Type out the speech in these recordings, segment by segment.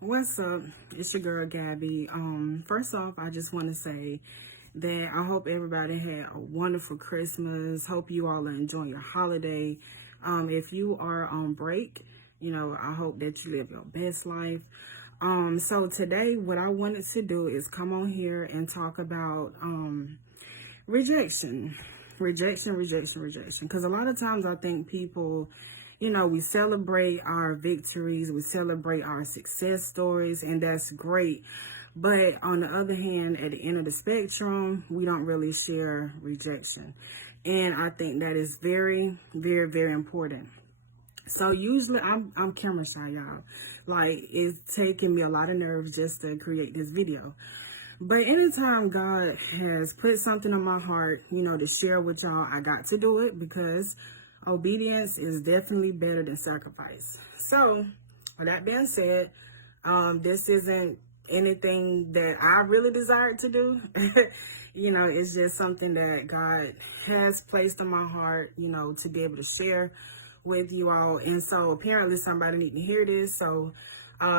What's up? It's your girl Gabby. First off, I just want to say that I hope everybody had a wonderful Christmas. Hope you all are enjoying your holiday. If you are on break, I hope that you live your best life. So today what I wanted to do is come on here and talk about rejection. Rejection. Because a lot of times I think people, we celebrate our victories, we celebrate our success stories, and that's great. But on the other hand, at the end of the spectrum, we don't really share rejection. And I think that is very, very, very important. So usually I'm camera shy, y'all. Like, it's taking me a lot of nerves just to create this video. But anytime God has put something on my heart, to share with y'all, I got to do it because obedience is definitely better than sacrifice. So, with that being said, this isn't anything that I really desired to do. It's just something that God has placed on my heart, to be able to share with you all. And so apparently somebody need to hear this. So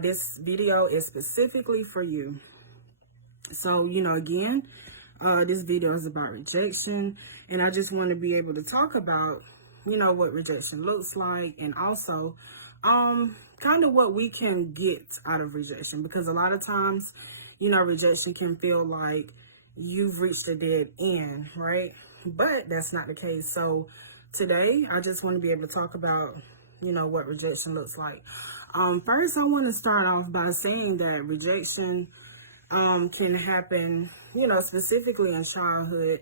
this video is specifically for you. So, again, this video is about rejection, and I just want to be able to talk about, what rejection looks like, and also, kind of what we can get out of rejection, because a lot of times, rejection can feel like you've reached a dead end, right? But that's not the case. So today, I just want to be able to talk about, what rejection looks like. First, I want to start off by saying that rejection can happen, specifically in childhood.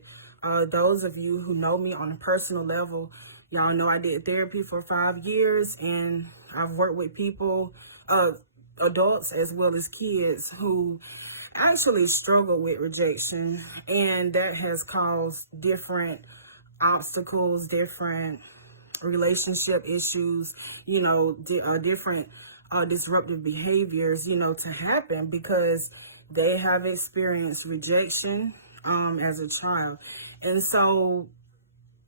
Those of you who know me on a personal level, y'all know I did therapy for 5 years, and I've worked with people, adults as well as kids, who actually struggle with rejection, and that has caused different obstacles, different relationship issues, different disruptive behaviors, to happen because they have experienced rejection as a child. And so,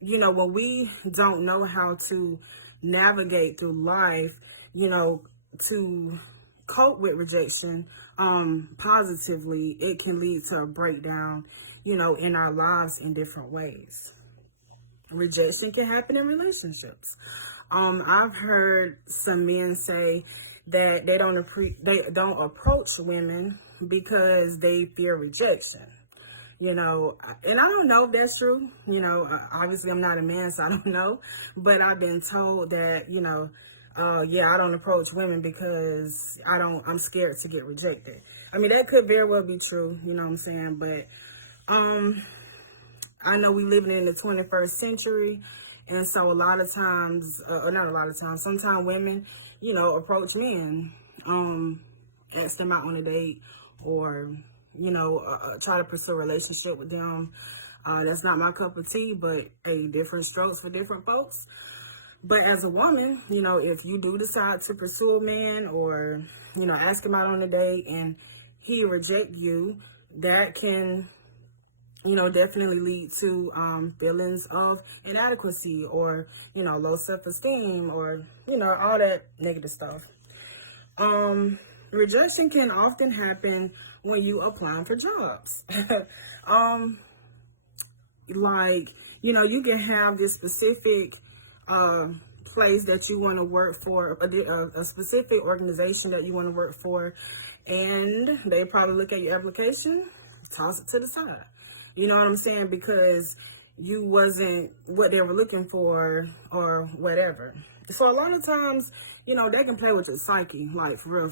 when we don't know how to navigate through life, to cope with rejection positively, it can lead to a breakdown, in our lives in different ways. Rejection can happen in relationships. I've heard some men say that they don't approach women because they fear rejection, and I don't know if that's true. Obviously I'm not a man, so I don't know, but I've been told that, I don't approach women because I'm scared to get rejected. I mean, that could very well be true, you know what I'm saying? But, I know we living in the 21st century, and so a lot of times, not a lot of times, sometimes women, approach men, ask them out on a date, or, try to pursue a relationship with them. That's not my cup of tea, but hey, different strokes for different folks. But as a woman, if you do decide to pursue a man, or, ask him out on a date and he reject you, that can, definitely lead to feelings of inadequacy, or, low self-esteem, or, all that negative stuff. Rejection can often happen when you applying for jobs. You can have this specific place that you want to work for, a specific organization that you want to work for, and they probably look at your application, toss it to the side. You know what I'm saying? Because you wasn't what they were looking for, or whatever. So a lot of times, they can play with your psyche, like for real,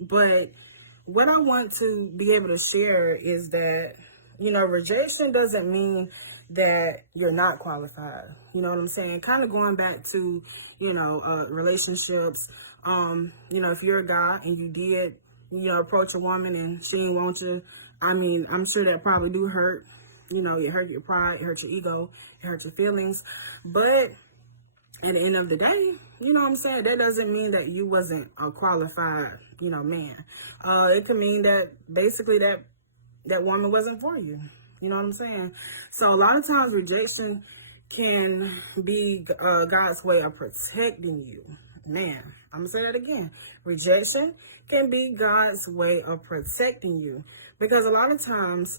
But what I want to be able to share is that, rejection doesn't mean that you're not qualified. You know what I'm saying? Kind of going back to, relationships. If you're a guy and you did, approach a woman and she didn't want you, I mean, I'm sure that probably do hurt. It hurt your pride, it hurt your ego, it hurt your feelings. But at the end of the day, you know what I'm saying, that doesn't mean that you wasn't a qualified, man. It could mean that basically that woman wasn't for you. You know what I'm saying? So a lot of times rejection can be God's way of protecting you. Man, I'm gonna say that again. Rejection can be God's way of protecting you, because a lot of times,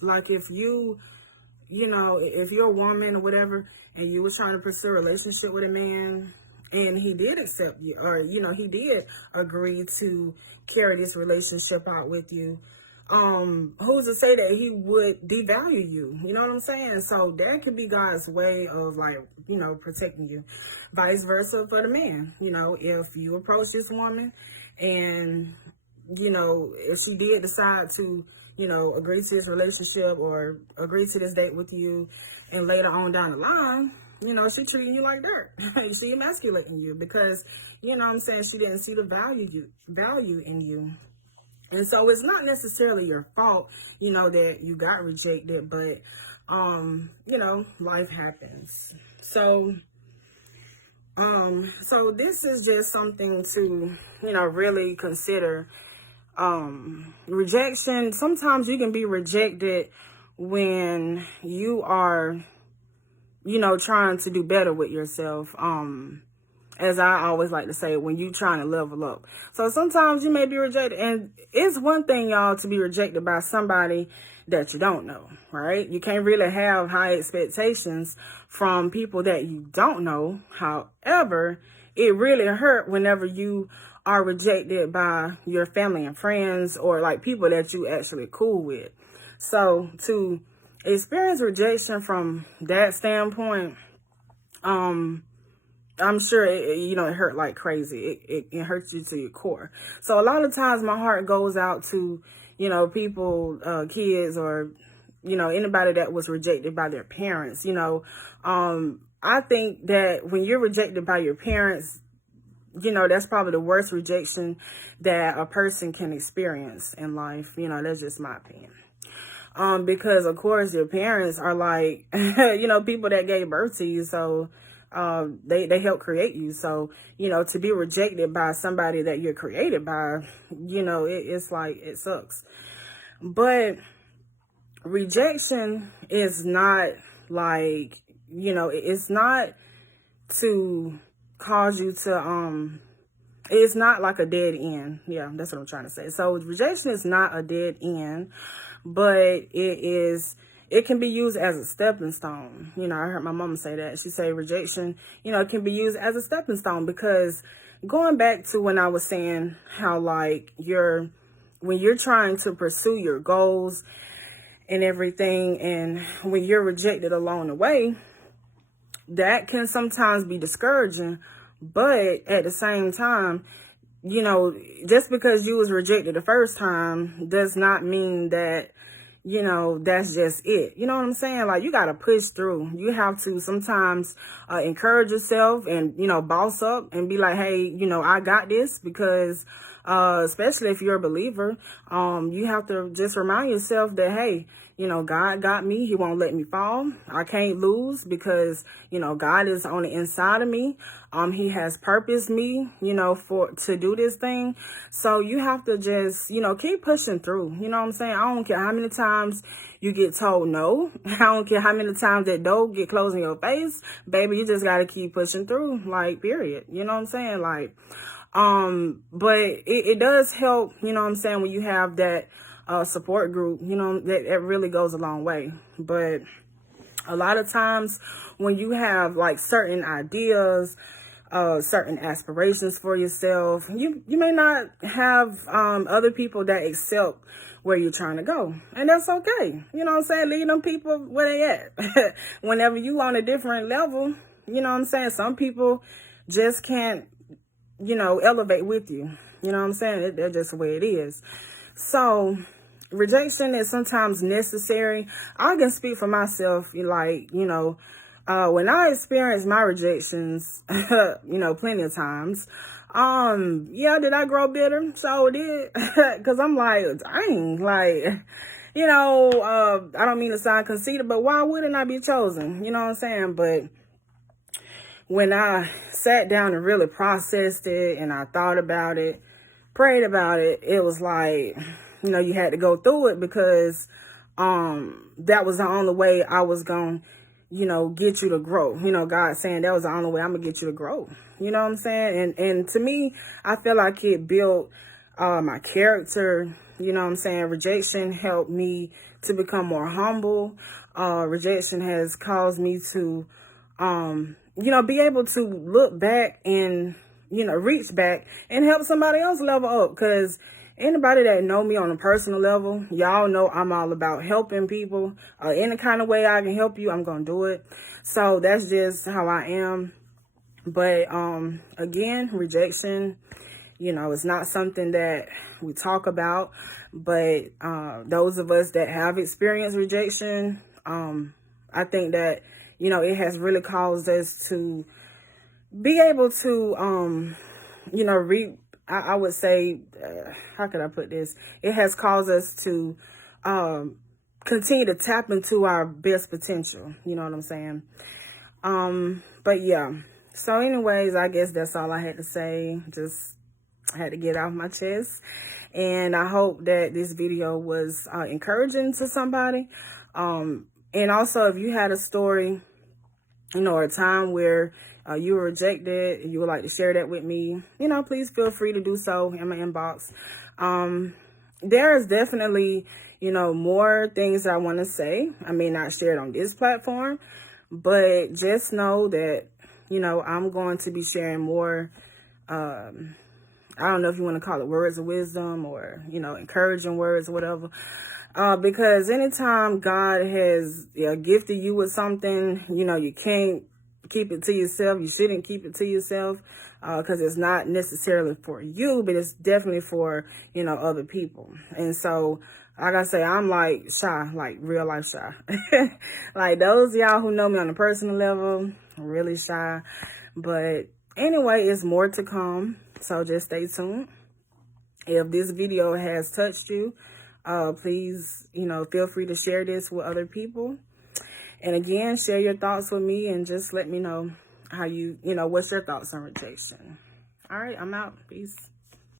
like if if you're a woman or whatever, and you were trying to pursue a relationship with a man, and he did accept you, or he did agree to carry this relationship out with you, who's to say that he would devalue you? You know what I'm saying? So that could be God's way of, like, protecting you. Vice versa for the man. If you approach this woman and, if she did decide to, agree to this relationship or agree to this date with you, and later on down the line, she treating you like dirt. She emasculating you because, she didn't see the value in you. And so it's not necessarily your fault, that you got rejected, but, life happens. So this is just something to, really consider. Rejection, sometimes you can be rejected when you are, trying to do better with yourself. As I always like to say, when you trying to level up. So sometimes you may be rejected. And it's one thing, y'all, to be rejected by somebody that you don't know, right? You can't really have high expectations from people that you don't know. However, it really hurt whenever you are rejected by your family and friends, or like people that you actually cool with. So to experience rejection from that standpoint, I'm sure it hurt like crazy. It hurts you to your core. So a lot of times my heart goes out to, people, kids, or, anybody that was rejected by their parents. I think that when you're rejected by your parents, that's probably the worst rejection that a person can experience in life. That's just my opinion. Because of course your parents are like, people that gave birth to you. So, they help create you. So, to be rejected by somebody that you're created by, it's like, it sucks. But rejection is not like, it's not to cause you to, it's not like a dead end. Yeah, that's what I'm trying to say. So rejection is not a dead end, but it can be used as a stepping stone. I heard my mama say that. She said rejection, it can be used as a stepping stone, because going back to when I was saying how, like, when you're trying to pursue your goals and everything, and when you're rejected along the way, that can sometimes be discouraging. But at the same time, just because you was rejected the first time does not mean that, that's just it. You know what I'm saying? Like, you got to push through. You have to sometimes encourage yourself and, boss up and be like, hey, I got this, because especially if you're a believer, you have to just remind yourself that, hey, God got me. He won't let me fall. I can't lose, because, God is on the inside of me. He has purposed me, to do this thing. So you have to just, keep pushing through. You know what I'm saying? I don't care how many times you get told no. I don't care how many times that door get closed in your face. Baby, you just got to keep pushing through, like, period. You know what I'm saying? Like, but it does help, what I'm saying, when you have that support group, that really goes a long way. But a lot of times when you have, like, certain ideas, certain aspirations for yourself, you may not have other people that accept where you're trying to go, and that's okay. You know what I'm saying? Leave them people where they at. Whenever you on a different level, you know what I'm saying, some people just can't, elevate with you. You know what I'm saying? That's just the way it is. So rejection is sometimes necessary. I can speak for myself, like, when I experienced my rejections, plenty of times, did I grow bitter? So did. Because I'm like, dang, like, I don't mean to sound conceited, but why wouldn't I be chosen? You know what I'm saying? But when I sat down and really processed it, and I thought about it, prayed about it, it was like, you had to go through it, because that was the only way I was going to get you to grow. God saying that was the only way I'm gonna get you to grow. You know what I'm saying? And to me, I feel like it built my character. You know what I'm saying? Rejection helped me to become more humble. Rejection has caused me to, be able to look back and, reach back and help somebody else level up. Because anybody that know me on a personal level, y'all know I'm all about helping people. Any kind of way I can help you, I'm going to do it. So that's just how I am. But again, rejection, it's not something that we talk about. But those of us that have experienced rejection, I think that, it has really caused us to be able to, reap. I would say, how could I put this? It has caused us to continue to tap into our best potential. You know what I'm saying? But yeah. So anyways, I guess that's all I had to say. Just had to get off my chest. And I hope that this video was encouraging to somebody. And also, if you had a story, or a time where you were rejected and you would like to share that with me, please feel free to do so in my inbox. There is definitely, more things that I want to say. I may not share it on this platform, but just know that, I'm going to be sharing more, I don't know if you want to call it words of wisdom or, encouraging words or whatever. Because anytime God has gifted you with something, you can't keep it to yourself. You shouldn't keep it to yourself because it's not necessarily for you, but it's definitely for, other people. And so, like I say, I'm like shy, like real life shy. Like those of y'all who know me on a personal level, really shy. But anyway, it's more to come. So just stay tuned. If this video has touched you, please, feel free to share this with other people. And again, share your thoughts with me and just let me know how what's your thoughts on rejection. All right, I'm out. Peace.